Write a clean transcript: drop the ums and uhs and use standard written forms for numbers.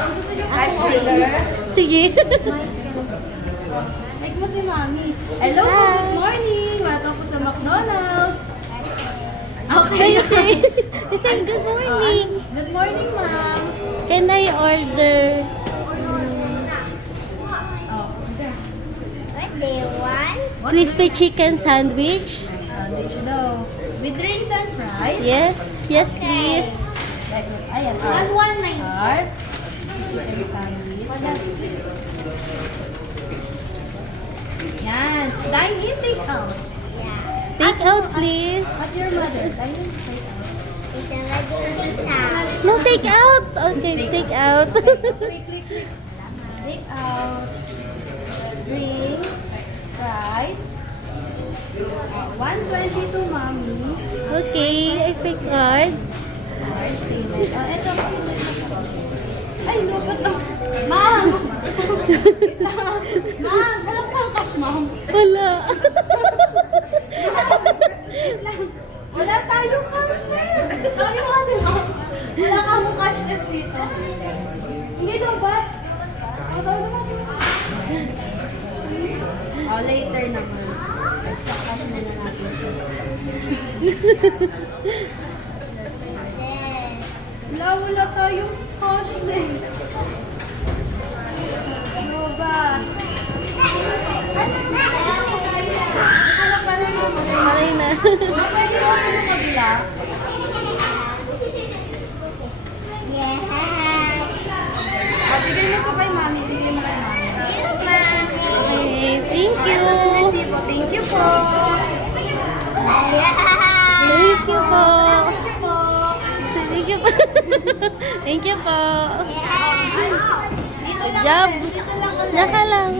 Gusto niyo cash dealer? Sige. Like mo si Mami. Hello po, good morning. Mato po sa McDonald's. Okay. You said good morning. Good morning, ma'am. Can I order What do you want? crispy chicken sandwich? Sandwich daw. With drinks and fries. Yes. Yes, please. Like, ayan. One nine. Heart. Chicken sandwich. Yan. Dine in, take out. Yeah. Take out, please. What's your mother? Dine in, take out. It's already done. No, take out. Okay, take out. Click, click, click. Take out. Drinks. Fries. 122, Mommy. Okay, I pick card. Card payment. Oh, eto. Ay, no, ba't ang... Ma'am! Wait lang. Ma'am, alam ko ang cash, ma'am. Wala. Wait lang. Wala tayong cashless. Bakit mo kasi, ma'am? Wala kang cashless dito. Hindi daw ba? Ang tawag naman siya. Oh, later naman. Extra cash na na natin siya. Wala tayong cashless. Ano ba? Ito na pala yung Okay na. pwede mo ako na kabila? Yeah. Bigay mo po kay mami. Bigay mo kay mami. Okay, thank you. Ito na resibo. Thank you po. Yeah. Thank you po. Thank you po. Thank you po. Thank you po. Yeah. Dito lang. Job. Dito lang. Naka lang.